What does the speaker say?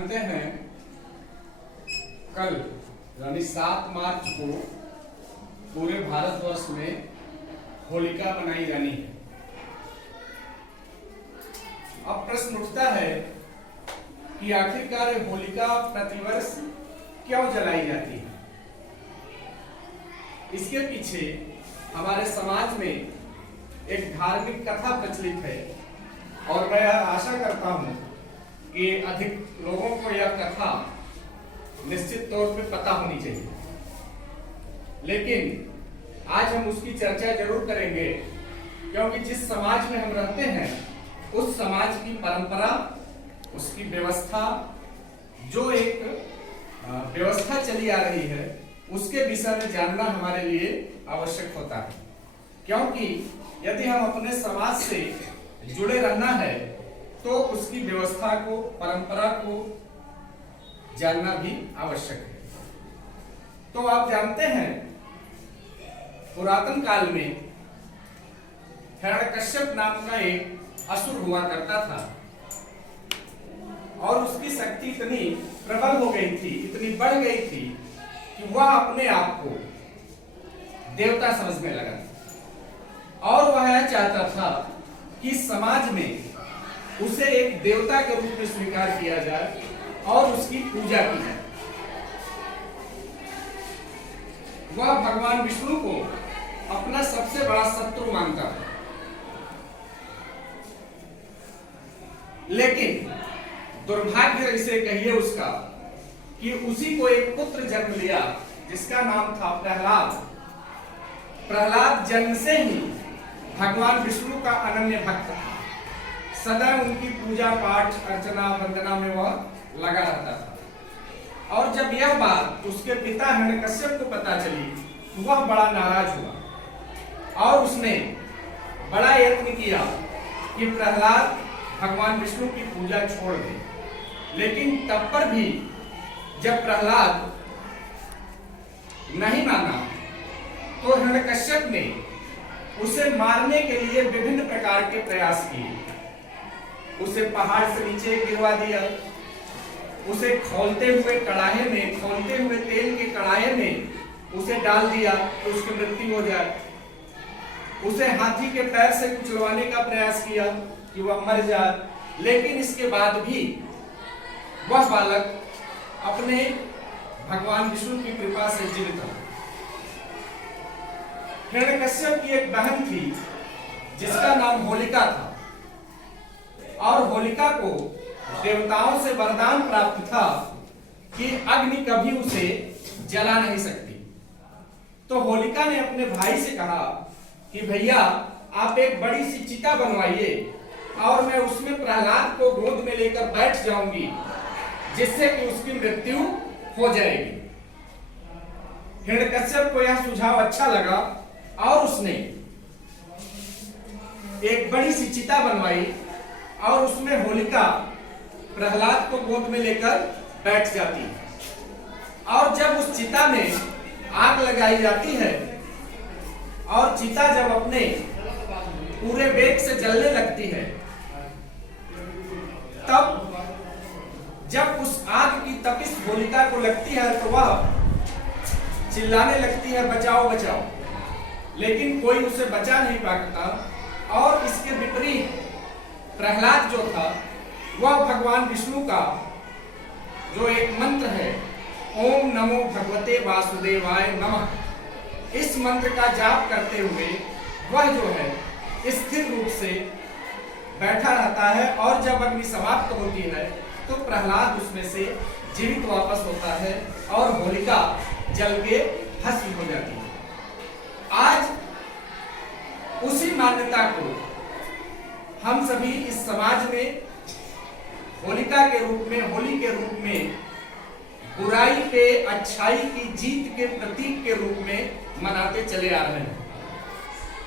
जानते हैं कल यानी 7 मार्च को पूरे भारतवर्ष में होलिका मनाई जानी है। अब प्रश्न उठता है कि आखिरकार होलिका प्रतिवर्ष क्यों जलाई जाती है। इसके पीछे हमारे समाज में एक धार्मिक कथा प्रचलित है और मैं आशा करता हूं कि अधिक लोगों को यह कथा निश्चित तौर पे पता होनी चाहिए, लेकिन आज हम उसकी चर्चा जरूर करेंगे क्योंकि जिस समाज में हम रहते हैं उस समाज की परंपरा, उसकी व्यवस्था, जो एक व्यवस्था चली आ रही है उसके विषय में जानना हमारे लिए आवश्यक होता है। क्योंकि यदि हम अपने समाज से जुड़े रहना है तो उसकी व्यवस्था को, परंपरा को जानना भी आवश्यक है। तो आप जानते हैं पुरातन काल में हिरण्यकश्यप नाम का एक असुर हुआ करता था और उसकी शक्ति इतनी प्रबल हो गई थी, इतनी बढ़ गई थी कि वह अपने आप को देवता समझने लगा और वह यह चाहता था कि समाज में उसे एक देवता के रूप में स्वीकार किया जाए और उसकी पूजा की जाए। वह भगवान विष्णु को अपना सबसे बड़ा शत्रु मानता था, लेकिन दुर्भाग्य इसे कहिए उसका कि उसी को एक पुत्र जन्म लिया जिसका नाम था प्रहलाद। प्रहलाद जन्म से ही भगवान विष्णु का अनन्य भक्त था, सदा उनकी पूजा पाठ अर्चना वंदना में वह लगा रहता था। और जब यह बात उसके पिता हिरण्यकश्यप को पता चली वह बड़ा नाराज हुआ और उसने बड़ा यत्न किया कि प्रहलाद भगवान विष्णु की पूजा छोड़ दे। लेकिन तब पर भी जब प्रहलाद नहीं माना तो हिरण्यकश्यप ने उसे मारने के लिए विभिन्न प्रकार के प्रयास किए। उसे पहाड़ से नीचे गिरवा दिया, उसे खौलते हुए कड़ाहे में, खौलते हुए तेल के कड़ाहे में उसे डाल दिया तो उसकी मृत्यु हो जाए। उसे हाथी के पैर से कुचलवाने का प्रयास किया कि वह मर जाए, लेकिन इसके बाद भी वह बालक अपने भगवान विष्णु की कृपा से जीवित रहा। हिरण्यकश्यप की एक बहन थी जिसका नाम होलिका था और होलिका को देवताओं से वरदान प्राप्त था कि अग्नि कभी उसे जला नहीं सकती। तो होलिका ने अपने भाई से कहा कि भैया आप एक बड़ी सी चिता बनवाइए और मैं उसमें प्रहलाद को गोद में लेकर बैठ जाऊंगी जिससे कि उसकी मृत्यु हो जाएगी। हिरण्यकश्यप को यह सुझाव अच्छा लगा और उसने एक बड़ी सी चिता बनवाई और उसमें होलिका प्रहलाद को गोद में लेकर बैठ जाती है। और जब उस चिता में आग लगाई जाती है और चिता जब अपने पूरे वेग से जलने लगती है, तब जब उस आग की तपिश होलिका को लगती है तो वह चिल्लाने लगती है बचाओ बचाओ, लेकिन कोई उसे बचा नहीं पाता। और इसके विपरीत प्रहलाद जो था वह भगवान विष्णु का जो एक मंत्र है ओम नमो भगवते वासुदेवाय नमः, इस मंत्र का जाप करते हुए वह जो है स्थिर रूप से बैठा रहता है और जब अग्नि समाप्त होती है तो प्रहलाद उसमें से जीवित वापस होता है और होलिका जल के भस्म हो जाती है। आज उसी मान्यता को हम सभी इस समाज में होलिका के रूप में, होली के रूप में बुराई पे अच्छाई की जीत के प्रतीक के रूप में मनाते चले आ रहे हैं।